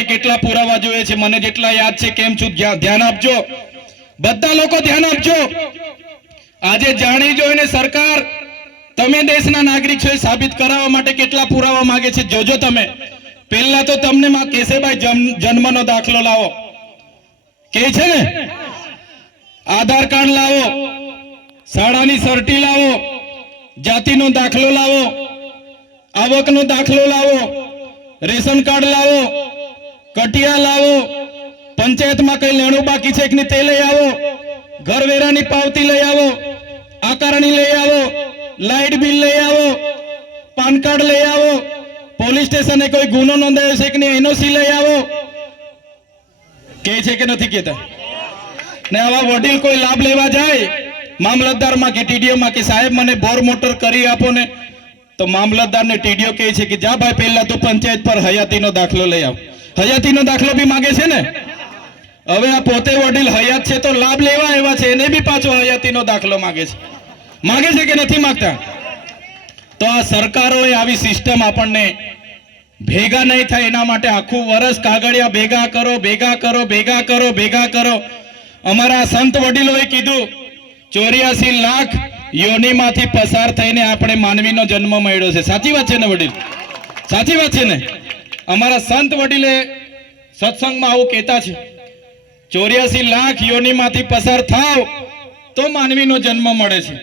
માટે કેટલા પુરાવા જોઈએ છે, મને જેટલા યાદ છે, કેમ છું ધ્યાન આપજો. બધા લોકો ધ્યાન આપજો. આજે જાણી જોઈને સરકાર તમે દેશના નાગરિક છો સાબિત કરાવવા માટે કેટલા પુરાવા માંગે છે, જોજો તમે. પહેલા તો તમને માં જન્મ- જન્મનો દાખલો લાવો. કે છે ને? આધાર કાર્ડ લાવો. શાળાની સર્ટી લાવો. જાતિનો દાખલો લાવો. આવકનો દાખલો લાવો. રેશન કાર્ડ લાવો. કટિયા લાવો. પંચાયતમાં કઈ લેણું બાકી છે કે તે લઈ આવો. ઘરવેરાની પાવતી લઈ આવો. આકારણી લઈ આવો. લાઇટ બિલ લઈ આવો. પાન કાર્ડ લઈ આવો. પોલીસ સ્ટેશને કોઈ ગુનો નોંધાયો છે કે નહીં એનઓસી લઈ આવો. કે છે કે નથી કહેતા? ને આવા વડીલ કોઈ લાભ લેવા જાય? મામલતદારમાં કે ટીડીઓમાં કે સાહેબ મને બોર મોટર કરી આપો ને. તો મામલતદારને ટીડીઓ કહે છે કે, જા ભાઈ, પહેલા તો પંચાયત પર હયાતીનો દાખલો લઈ આવ. હયાતીનો દાખલો બી માગે છે ને? હવે આ પોતે વડીલ હયાત છે તો લાભ લેવા એવા છે, એને બી પાછો હયાતીનો દાખલો માગે છે. માગે છે કે નથી માગતા? તો આ સરકારોએ આવી સિસ્ટમ આપણને ભેગા નહીં થાય એના માટે આખું વર્ષ કાગળિયા, ભેગા કરો ભેગા કરો ભેગા કરો ભેગા કરો. અમારા સંત વડીલોએ કીધું, ચોર્યાસી લાખ યોનિમાંથી પસાર થઈને આપણે માનવીનો જન્મ મળ્યો છે. સાચી વાત છે ને વડીલ? સાચી વાત છે ને? અમારા સંત વડીલે સત્સંગમાં આવું કહેતા છે, ચોર્યાસી લાખ યોનિમાંથી પસાર થાવ તો માનવીનો જન્મ મળે છે.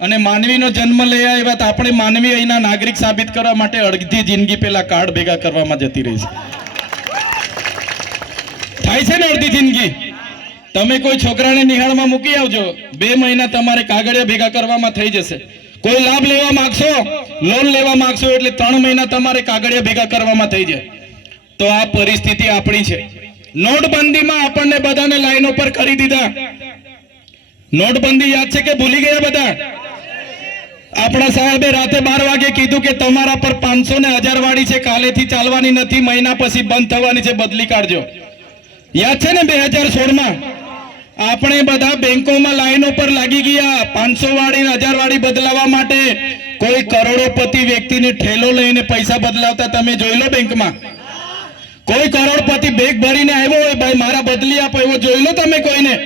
અને માનવીનો જન્મ લઈ આવ્યા તો આપણે માનવી અહીંના નાગરિક સાબિત કરવા માટે અડધી જિંદગી પેલા કાર્ડ ભેગા કરવામાં જતી રહી છે. થાય છે ને અડધી જિંદગી? તમે કોઈ છોકરાને નિહાળમાં મૂકી આવજો. બે મહિના તમારે કાગળિયા ભેગા કરવામાં થઈ જશે. કોઈ લાભ લેવા માંગશો? લોન લેવા માંગશો એટલે ત્રણ મહિના તમારે કાગળિયા ભેગા કરવામાં થઈ જાય. તો આ પરિસ્થિતિ આપણી છે. નોટબંધીમાં આપણને બધાને લાઈનો પર કરી દીધા. નોટબંધી યાદ છે કે ભૂલી ગયા બધા? આપણા સાહેબે રાતે બાર વાગે કીધું કે તમારા પર પાંચસો ને હજાર વાળી છે, કાલેથી ચાલવાની નથી, મહિના પછી બંધ થવાની છે, બદલી કાઢજો. યાદ છે ને બે હજાર સોળમાં? આપણે બધા બેંકોમાં લાઈનો પર લાગી ગયા. પાંચસો વાળી હજાર વાળી બદલાવા માટે કોઈ કરોડોપતિ વ્યક્તિને ઠેલો લઈને પૈસા બદલાવતા તમે જોઈ લો બેંકમાં. કોઈ કરોડપતિ બેગ ભરીને આવ્યો હોય, ભાઈ, મારા બદલી આપો, એવો જોઈ લો તમે કોઈને.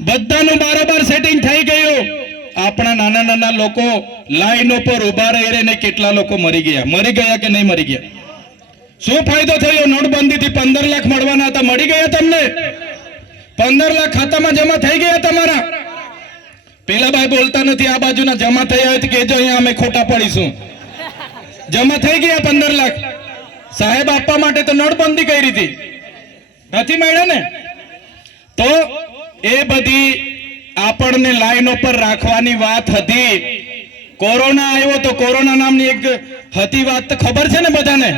બધાનું બરાબર સેટિંગ થઈ ગયું. આપણા નાના નાના લોકો લાઈનો પર ઊભા રહી રહીને કેટલા લોકો મરી ગયા. મરી ગયા કે નહીં મરી ગયા? શું ફાયદો થયો? નોટબંધીથી પંદર લાખ મળવાના હતા. મળી ગયા તમને? પંદર લાખ ખાતામાં જમા થઈ ગયા તમારા. પેલા ભાઈ બોલતા નથી, આ બાજુના જમા થયા હોય તો કહેજો, અહીંયા અમે ખોટા પડીશું. જમા થઈ ગયા પંદર લાખ. સાહેબ આપવા માટે તો નોટબંધી કરી હતી. નથી મળ્યા ને? તો એ બધી આપણને લાઈનો પર રાખવાની વાત હતી. કોરોના આવ્યો તો કોરોના નામની એક હતી વાત તો ખબર છે ને બધાને?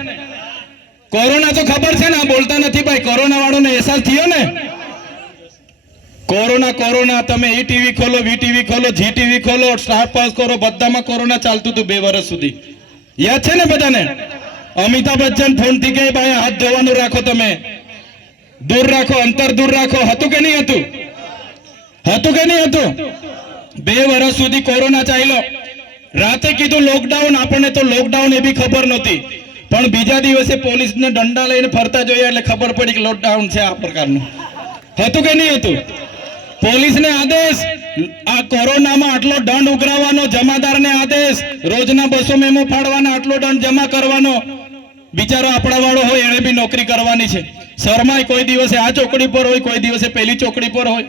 કોરોના તો ખબર છે ને, આ બોલતા નથી ભાઈ કોરોના વાળોને અહેસાસ થયો ને? કોરોના કોરોના, તમે એ ટીવી ખોલો, વી ટીવી ખોલો, જી ટીવી ખોલો, સ્ટાર પાસ કરો, બધામાં કોરોના ચાલતું હતું બે વર્ષ સુધી. યાદ છે ને બધાને? અમિતાભ બચ્ચન ફોનથી કહે, ભાઈ હાથ ધોવાનું રાખો તમે. દૂર રાખો, અંતર દૂર રાખો. હતું કે નહીં હતું? હતું કે નહીં હતું? બે વર્ષ સુધી કોરોના ચાલ્યો. રાતે કીધું લોકડાઉન આપણને તો લોકડાઉન એ બી ખબર નહોતી. પણ બીજા દિવસે પોલીસને દંડા લઈને ફરતા જોયા એટલે ખબર પડી કે લોકડાઉન છે આ પ્રકારનું. હતું કે નહીં હતું? પોલીસને આદેશ. આ કોરોનામાં આટલો દંડ ઉઘરાવવાનો જમાદારને આદેશ. રોજના બસો મેમો ફાડવાના, આટલો દંડ જમા કરવાનો. બિચારો આપણા વાળો હોય, એને બી નોકરી કરવાની છે. શર્માય કોઈ દિવસે આ ચોકડી પર હોય, કોઈ દિવસે પેલી ચોકડી પર હોય.